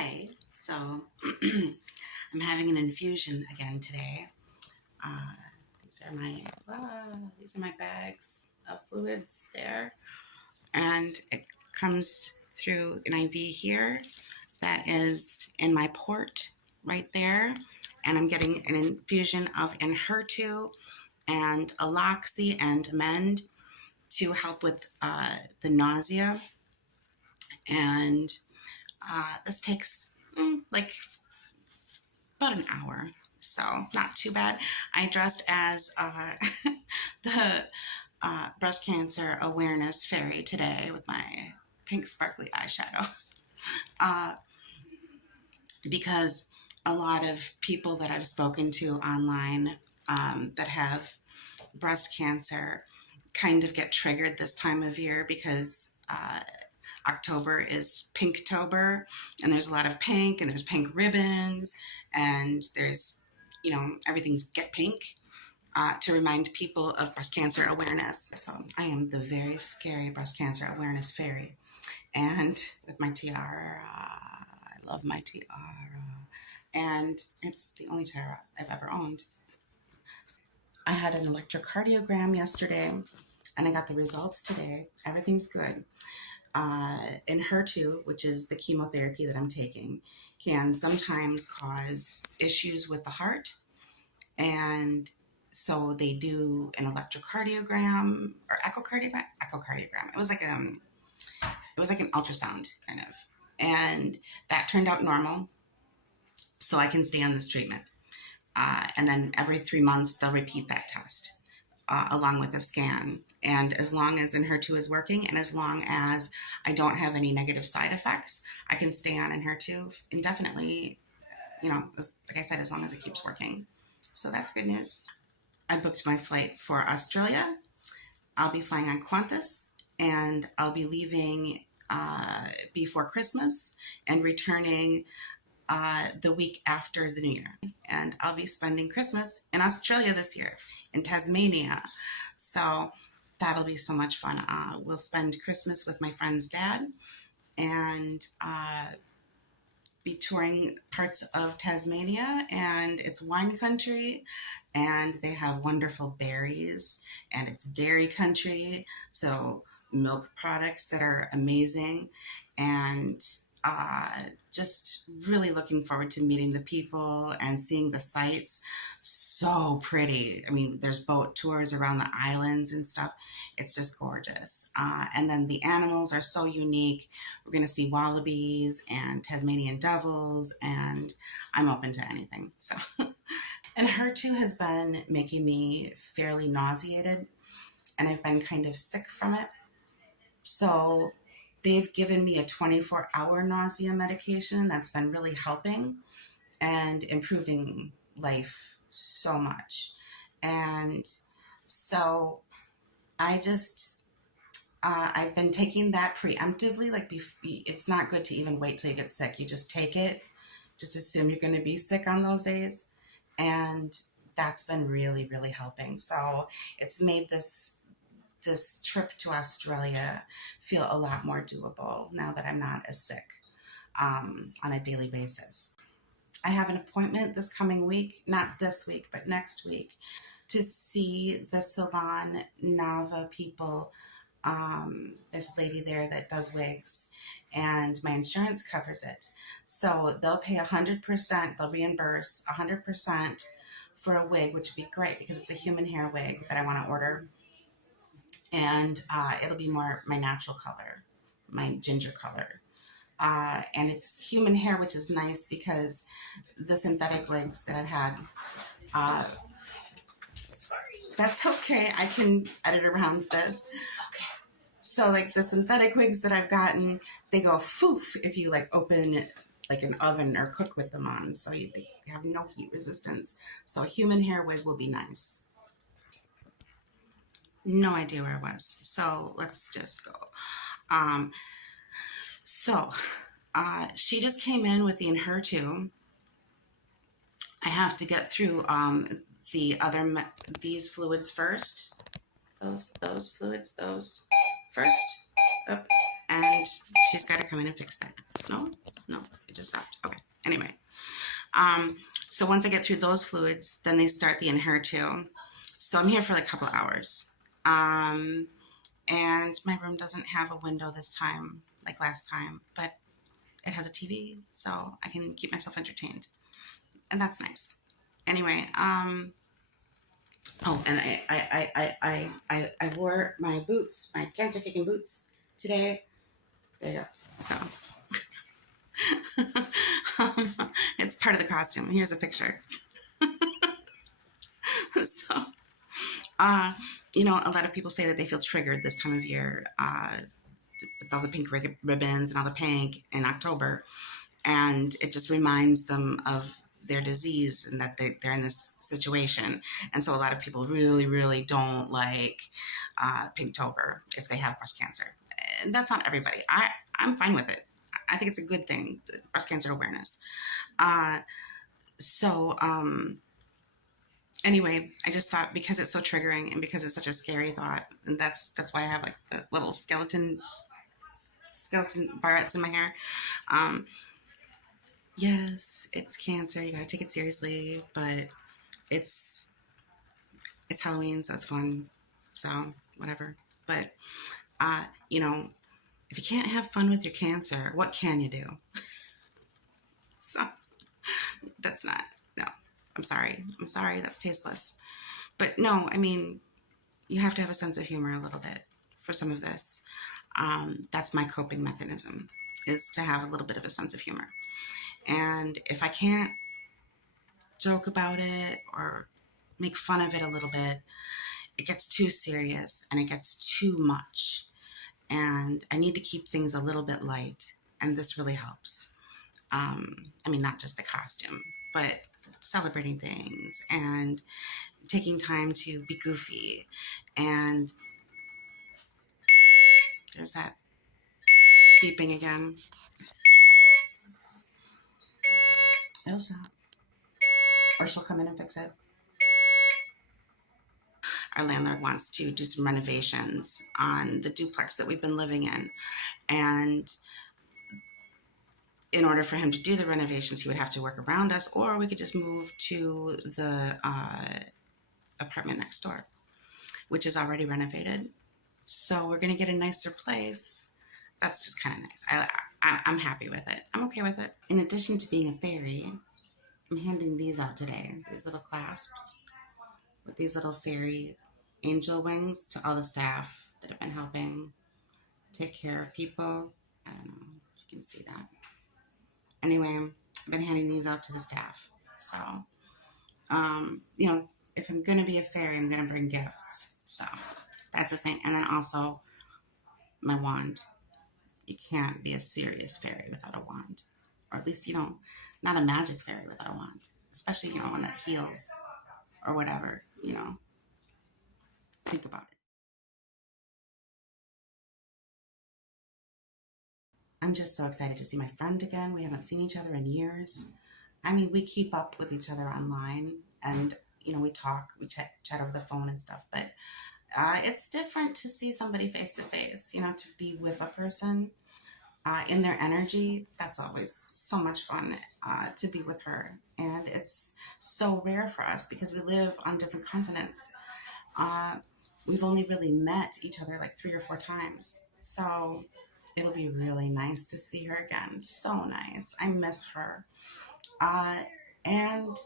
Hi, so I'm having an infusion again today. Uh, these are my bags of fluids there, and it comes through an IV here that is in my port right there, and I'm getting an infusion of Enhertu and Aloxi and Amend to help with the nausea, and this takes like about an hour, so not too bad. I dressed as the breast cancer awareness fairy today with my pink sparkly eyeshadow uh, because a lot of people that I've spoken to online that have breast cancer kind of get triggered this time of year because October is Pinktober, and there's a lot of pink, and there's pink ribbons, and there's, everything's get pink to remind people of breast cancer awareness. So I am the very scary breast cancer awareness fairy, and with my tiara, I love my tiara, and it's the only tiara I've ever owned. I had an electrocardiogram yesterday, and I got the results today. Everything's good. Enhertu, which is the chemotherapy that I'm taking, can sometimes cause issues with the heart. And so they do an electrocardiogram or echocardiogram. It was like an ultrasound kind of. And that turned out normal. So I can stay on this treatment. And then every 3 months, they'll repeat that test along with a scan. And as long as Enhertu is working and as long as I don't have any negative side effects, I can stay on Enhertu indefinitely, like I said, as long as it keeps working. So that's good news. I booked my flight for Australia. I'll be flying on Qantas, and I'll be leaving before Christmas and returning the week after the New Year. And I'll be spending Christmas in Australia this year, in Tasmania. So that'll be so much fun. We'll spend Christmas with my friend's dad and be touring parts of Tasmania, and it's wine country, and they have wonderful berries, and it's dairy country, so milk products that are amazing, and just really looking forward to meeting the people and seeing the sights. So pretty. I mean, there's boat tours around the islands and stuff. It's just gorgeous. And then the animals are so unique. We're going to see wallabies and Tasmanian devils, and I'm open to anything. So, and Enhertu has been making me fairly nauseated, and I've been kind of sick from it. So they've given me a 24-hour nausea medication that's been really helping and improving life so much. And so I've been taking that preemptively. It's not good to even wait till you get sick. You just take it, just assume you're going to be sick on those days. And that's been really, really helping. So it's made this trip to Australia feel a lot more doable now that I'm not as sick on a daily basis. I have an appointment this coming week, not this week, but next week, to see the Salon Nava people. There's a lady there that does wigs, and my insurance covers it. So they'll pay 100%, they'll reimburse 100% for a wig, which would be great because it's a human hair wig that I want to order. And it'll be more my natural color, my ginger color. And it's human hair, which is nice because the synthetic wigs that I've had, that's okay, I can edit around this. Okay. So like the synthetic wigs that I've gotten, they go foof if you like open like an oven or cook with them on. So they have no heat resistance. So a human hair wig will be nice. No idea where I was. So let's just go. She just came in with the Enhertu. I have to get through these fluids first. Those fluids, those first. Up. And she's got to come in and fix that. No, just stopped. Okay. Anyway, um, so once I get through those fluids, then they start the Enhertu. So I'm here for like a couple of hours. Um, and my room doesn't have a window this time, like last time, but it has a TV, so I can keep myself entertained, and that's nice. Anyway, oh, and I wore my boots, my cancer kicking boots today. There you go. So um, it's part of the costume. Here's a picture. So, uh, a lot of people say that they feel triggered this time of year with all the pink ribbons and all the pink in October. And it just reminds them of their disease and that they're in this situation. And so a lot of people really, really don't like Pinktober if they have breast cancer. And that's not everybody. I'm fine with it. I think it's a good thing, breast cancer awareness. Uh, so, anyway, I just thought because it's so triggering and because it's such a scary thought, and that's why I have like the little skeleton barrettes in my hair. Um, yes, it's cancer. You got to take it seriously, but it's it's Halloween, so it's fun. So whatever. But uh, you know, if you can't have fun with your cancer, what can you do? So that's not no. I'm sorry. I'm sorry. That's tasteless. But no, I mean, you have to have a sense of humor a little bit for some of this. That's my coping mechanism, is to have a little bit of a sense of humor. And if I can't joke about it or make fun of it a little bit, it gets too serious and it gets too much. And I need to keep things a little bit light. And this really helps. I mean, not just the costume, but celebrating things and taking time to be goofy. And there's that beeping again. It'll stop. Or she'll come in and fix it. Our landlord wants to do some renovations on the duplex that we've been living in. And in order for him to do the renovations, he would have to work around us, or we could just move to the apartment next door, which is already renovated. So we're going to get a nicer place. That's just kind of nice. I'm happy with it. I'm okay with it. In addition to being a fairy, I'm handing these out today. These little clasps with these little fairy angel wings to all the staff that have been helping take care of people. I don't know if you can see that. Anyway, I've been handing these out to the staff. So, if I'm going to be a fairy, I'm going to bring gifts. So that's the thing. And then also my wand. You can't be a serious fairy without a wand. Or at least, not a magic fairy without a wand. Especially, one that heals or whatever, Think about it. I'm just so excited to see my friend again. We haven't seen each other in years. I mean, we keep up with each other online and, we talk, we chat over the phone and stuff, but it's different to see somebody face to face, to be with a person in their energy. That's always so much fun to be with her. And it's so rare for us because we live on different continents. Uh, we've only really met each other like 3 or 4 times. So it'll be really nice to see her again. So nice. I miss her. Uh, and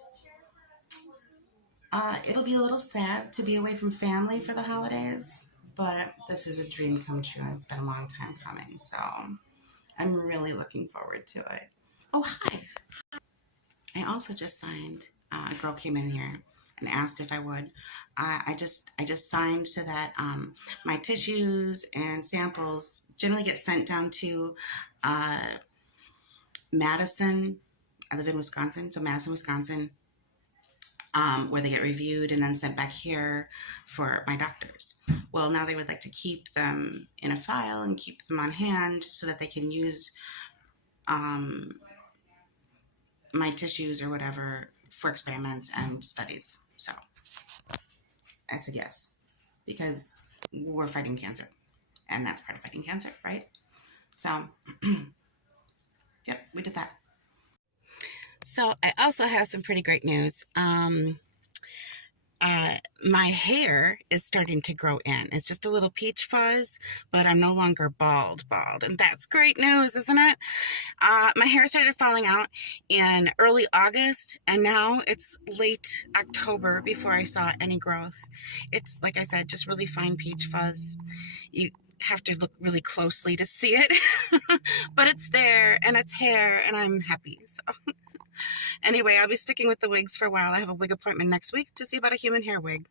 it'll be a little sad to be away from family for the holidays, but this is a dream come true and it's been a long time coming. So I'm really looking forward to it. Oh, hi. I also just signed. A girl came in here and asked if I would. I just signed so that my tissues and samples generally get sent down to uh, Madison. I live in Wisconsin, so Madison, Wisconsin, where they get reviewed and then sent back here for my doctors. Well, now they would like to keep them in a file and keep them on hand so that they can use um, my tissues or whatever for experiments and studies. So I said yes, because we're fighting cancer, and that's part of fighting cancer, right? So, yep, we did that. So I also have some pretty great news. My hair is starting to grow in. It's just a little peach fuzz, but I'm no longer bald, and that's great news, isn't it? My hair started falling out in early August, and now it's late October before I saw any growth. It's, like I said, just really fine peach fuzz. You have to look really closely to see it, but it's there, and it's hair, and I'm happy. So anyway, I'll be sticking with the wigs for a while. I have a wig appointment next week to see about a human hair wig.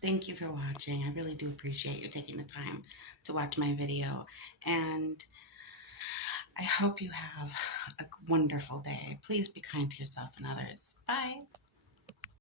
Thank you for watching. I really do appreciate you taking the time to watch my video, and I hope you have a wonderful day. Please be kind to yourself and others. Bye.